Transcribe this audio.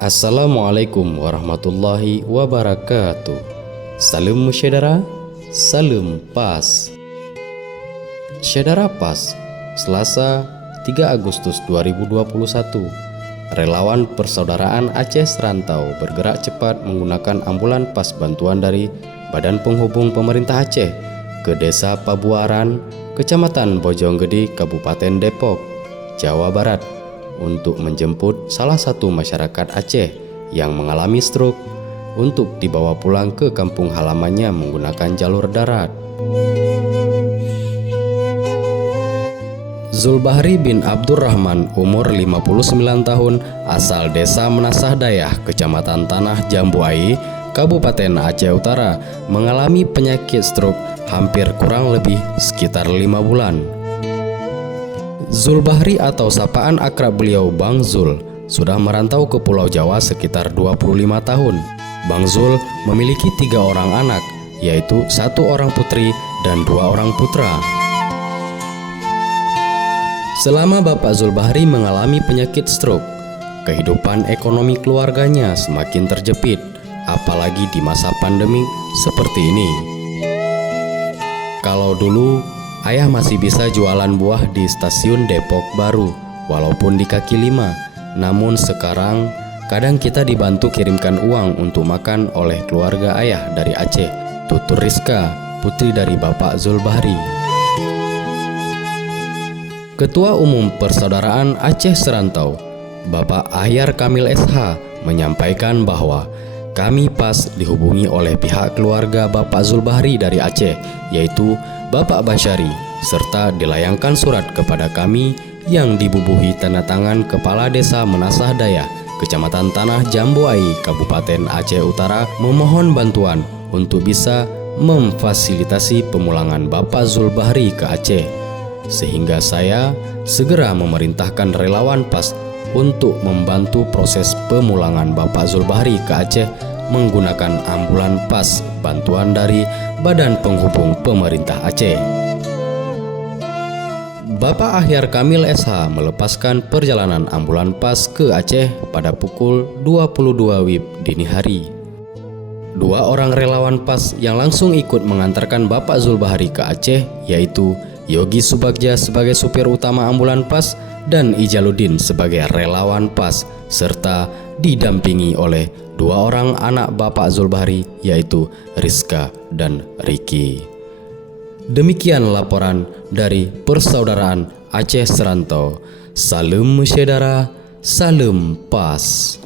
Assalamualaikum warahmatullahi wabarakatuh. Salam saudara, salam pas. Saudara pas, Selasa 3 Agustus 2021. Relawan Persaudaraan Aceh Serantau bergerak cepat menggunakan ambulan pas bantuan dari Badan Penghubung Pemerintah Aceh ke Desa Pabuaran, Kecamatan Bojonggede, Kabupaten Depok, Jawa Barat, untuk menjemput salah satu masyarakat Aceh yang mengalami stroke untuk dibawa pulang ke kampung halamannya menggunakan jalur darat. Zulbahri bin Abdurrahman, umur 59 tahun, asal Desa Menasah Dayah, Kecamatan Tanah Jambuai, Kabupaten Aceh Utara, mengalami penyakit stroke hampir kurang lebih sekitar 5 bulan. Zulbahri atau sapaan akrab beliau Bang Zul sudah merantau ke Pulau Jawa sekitar 25 tahun. Bang Zul memiliki 3 orang anak, yaitu 1 orang putri dan 2 orang putra. Selama Bapak Zulbahri mengalami penyakit stroke, kehidupan ekonomi keluarganya semakin terjepit, apalagi di masa pandemi seperti ini. Kalau dulu ayah masih bisa jualan buah di stasiun Depok Baru, walaupun di kaki 5. Namun sekarang, kadang kita dibantu kirimkan uang untuk makan oleh keluarga ayah dari Aceh, Tutur Rizka, putri dari Bapak Zulbahri. Ketua Umum Persaudaraan Aceh Serantau, Bapak Ahyar Kamil SH, menyampaikan bahwa kami pas dihubungi oleh pihak keluarga Bapak Zulbahri dari Aceh, yaitu Bapak Basyari, serta dilayangkan surat kepada kami yang dibubuhi tanda tangan Kepala Desa Menasah Dayah, Kecamatan Tanah Jambuai, Kabupaten Aceh Utara, memohon bantuan untuk bisa memfasilitasi pemulangan Bapak Zulbahri ke Aceh, sehingga saya segera memerintahkan relawan PAS untuk membantu proses pemulangan Bapak Zulbahri ke Aceh menggunakan ambulan PAS bantuan dari Badan Penghubung Pemerintah Aceh. Bapak Ahyar Kamil SH melepaskan perjalanan ambulan PAS ke Aceh pada pukul 22 WIB dini hari. 2 orang relawan PAS yang langsung ikut mengantarkan Bapak Zulbahri ke Aceh, yaitu Yogi Subagja sebagai supir utama ambulan PAS dan Ijaluddin sebagai relawan PAS, serta didampingi oleh 2 orang anak Bapak Zulbahri, yaitu Rizka dan Riki. Demikian laporan dari Persaudaraan Aceh Serantau. Salam saudara, salam PAS.